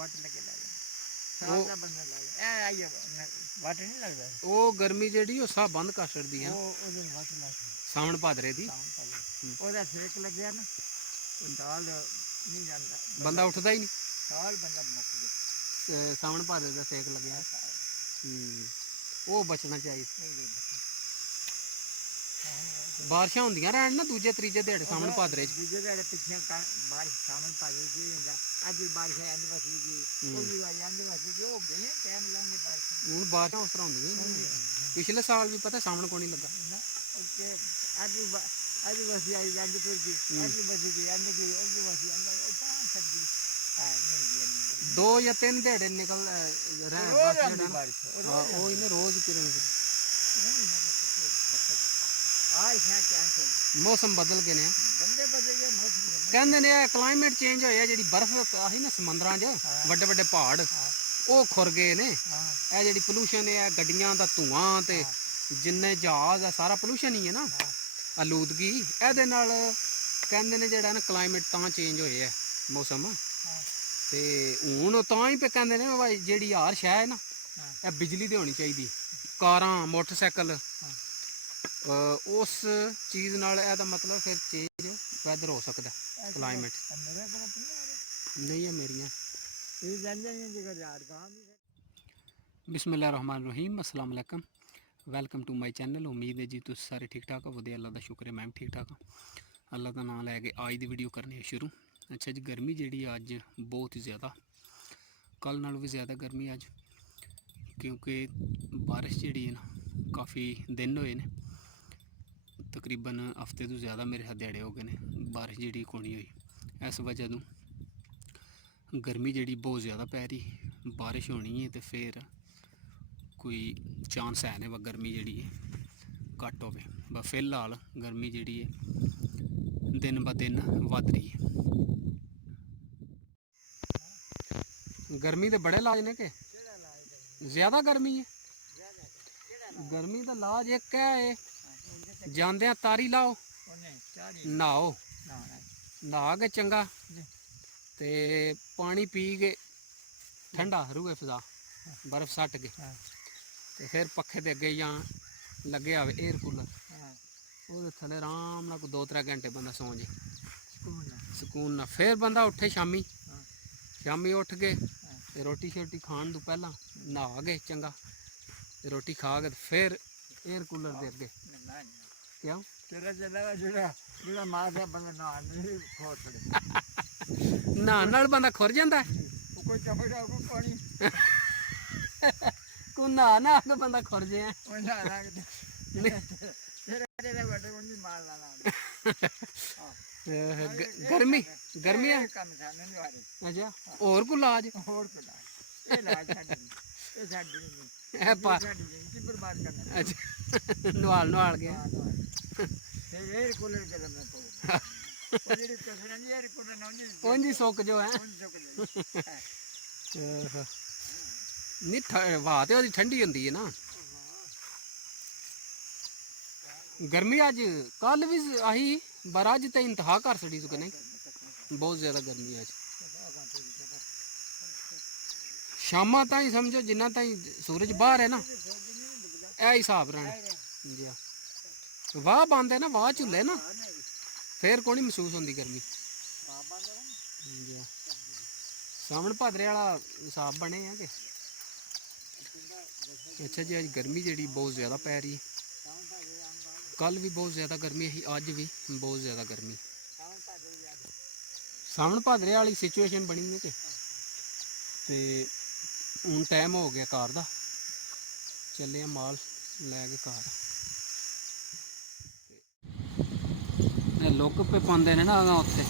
ਵੱਟ ਲੱਗੇ ਲਾ ਸਾਲ ਦਾ ਬੰਦਾ ਲਾ ਇਹ ਆਈਏ ਵੱਟ ਨਹੀਂ ਲੱਗਦਾ ਉਹ ਗਰਮੀ ਜਿਹੜੀ ਉਹ ਸਾਹ ਬੰਦ ਕਰ ਛੱਡਦੀ ਹੈ ਉਹ ਉਹਦੇ ਵੱਟ ਲੱਗ ਸਾਵਣ ਭਾਦਰੇ ਦੀ ਉਹਦਾ ਸੇਕ ਲੱਗਿਆ ਨਾ ਦਾਲ ਨਹੀਂ ਜਾਂਦਾ ਬੰਦਾ ਉੱਠਦਾ ਹੀ ਨਹੀਂ ਸਾਲ ਬੰਦਾ ਮੁੱਕ ਗਿਆ ਸਾਵਣ ਭਾਦਰੇ ਦਾ ਸੇਕ ਲੱਗਿਆ ਉਹ ਬਚਣਾ ਚਾਹੀਦਾ ਬਾਰਿਸ਼ਾਂ ਹੁੰਦੀਆਂ ਰਹਿਣ ਨਾ ਦੂਜੇ ਤੀਜੇ ਦਿਹਾੜੇ ਸਾਵਣ ਭਾਦਰੇ ਚ ਦੂਜੇ ਦਿਹਾੜੇ ਪਿੱਛੇ ਬਾਰਿਸ਼ ਸਾਵਣ ਭਾਦਰੇ ਚ ਅੱਜ ਬਾਰਿਸ਼ ਆਂਦੀ ਵਸੀ ਜੀ ਉਹ ਵੀ ਆਂਦੀ ਵਸੀ ਜੀ ਉਹ ਗਏ ਟਾਈਮ ਲੰਘ ਬਾਰਿਸ਼ ਹੁਣ ਬਾਰਿਸ਼ਾਂ ਉਸ ਤਰ੍ਹਾਂ ਹੁੰਦੀਆਂ ਪਿਛਲੇ ਸਾਲ ਵੀ ਪਤਾ ਸਾਵਣ ਕੋ ਨਹੀਂ ਲੱਗਾ ਓਕੇ ਅੱਜ ਵਸੀ ਆਈ ਜਾਂਦੀ ਫਿਰ ਜੀ ਅੱਜ ਵਸੀ ਜੀ ਆਂਦੀ ਜੀ ਉਹ ਵਸੀ ਆਂਦਾ ਉਹ ਤਾਂ ਸੱਜੀ ਦੋ ਜਾਂ ਤਿੰਨ ਦਿਹਾੜੇ ਨਿਕਲ ਰਹੇ ਉਹ ਇਹਨੇ ਰੋਜ਼ ਕਿਰਨ ਮੌਸਮ ਬਦਲ ਗਏ ਨੇ ਕਹਿੰਦੇ ਨੇ ਕਲਾਈਮੇਟ ਚੇਂਜ ਹੋਇਆ ਜਿਹੜੀ ਬਰਫ਼ ਆਹੀ ਨਾ ਸਮੁੰਦਰਾਂ 'ਚ ਵੱਡੇ ਵੱਡੇ ਪਹਾੜ ਉਹ ਖੁਰ ਗਏ ਨੇ ਇਹ ਜਿਹੜੀ ਪੋਲੂਸ਼ਨ ਹੈ ਗੱਡੀਆਂ ਦਾ ਧੂਆਂ ਤੇ ਜਿੰਨੇ ਜਹਾਜ਼ ਆ ਸਾਰਾ ਪੋਲੂਸ਼ਨ ਹੀ ਹੈ ਨਾ ਆਲੂਦਗੀ ਇਹਦੇ ਨਾਲ ਕਹਿੰਦੇ ਨੇ ਜਿਹੜਾ ਨਾ ਕਲਾਈਮੇਟ ਤਾਂ ਚੇਂਜ ਹੋਇਆ ਹੈ ਮੌਸਮ ਤੇ ਹੁਣ ਤਾਂ ਹੀ ਪੇ ਕਹਿੰਦੇ ਨੇ ਭਾਈ ਜਿਹੜੀ ਹਰ ਸ਼ੈ ਹੈ ਨਾ ਇਹ ਬਿਜਲੀ ਦੀ ਹੋਣੀ ਚਾਹੀਦੀ ਕਾਰਾਂ ਮੋਟਰਸਾਈਕਲ ਉਸ ਚੀਜ਼ ਨਾਲ ਇਹਦਾ ਮਤਲਬ ਫਿਰ ਚੇਂਜ ਵੈਦਰ ਹੋ ਸਕਦਾ ਕਲਾਈਮੇਟ ਨਹੀਂ ਹੈ ਮੇਰੀਆਂ ਬਿਸਮਿल्लाह रहमान रहीम अस्सलाम वालेकुम वेलकम टू माई चैनल उम्मीद है जी तुम सारे ठीक ठाक हो वधिया अल्लाह का शुक्र है मैं भी ठीक ठाक हाँ अल्लाह का नाम लैके आज की वीडियो करनी है शुरू अच्छा जी गर्मी जी अज बहुत ही ज़्यादा कल नालों भी ज़्यादा गर्मी अज क्योंकि बारिश जी है ना काफ़ी दिन होए ने तकरीबन हफ्ते तो ज़्यादा मेरे हाथ दिहाड़े हो गए ने बारिश जी कोनी हुई इस वजह तो गर्मी जी बहुत ज़्यादा पै रही बारिश होनी है तो फिर कोई चांस है नहीं गर्मी जी घट हो बस फिलहाल गर्मी जी दिन ब दिन वध रही है गर्मी के बड़े इलाज ने के ज़्यादा गर्मी है गर्मी का इलाज एक है जांदे तारी लाओ नहाओ नहा के चंगा ते पानी पी के ठंडा रूए फिजा बर्फ सट के ते फिर पखे दे अगे या लगे आवे एयर कूलर वो थले आराम नाल 2-3 घंटे बंदा सौ जे सुकून ना फिर बंदा उठे शामी शामी उठ के रोटी शोटी खाण तो पहला नहा के चंगा रोटी खा के फिर एयर कूलर दे अगे क्यों नहाण नाल बंदा खुर जांदा को नहा नहा के बंदा खुर जाए गर्मी गर्मी है अच्छा और को इलाज अच्छा नवाल नवाल गया जी सुक जो है नहीं हवा तो ठंडी होंगी है ना गर्मी अज कल भी आई पर अज तो इंतहा कर छड़ी सुके नहीं बहुत ज़्यादा गर्मी अज शामा ताई समझो जिन्ना ताई सूरज बाहर है ना यह हिसाब रहना जी हाँ वाह बंद है ना वाह झुले ना फिर को नहीं महसूस होती गर्मी जी हाँ सावन भादरे वाला हिसाब बने हैं कि अच्छा जी अज गर्मी जी बहुत ज़्यादा पै रही है कल भी बहुत ज़्यादा गर्मी है अज भी बहुत ज़्यादा गर्मी सावन भादरे वाली सिचुएशन बनी है कि हूँ टाइम हो गया कार का चले माल लैके कार लुक पे पाते ने ना उत्थे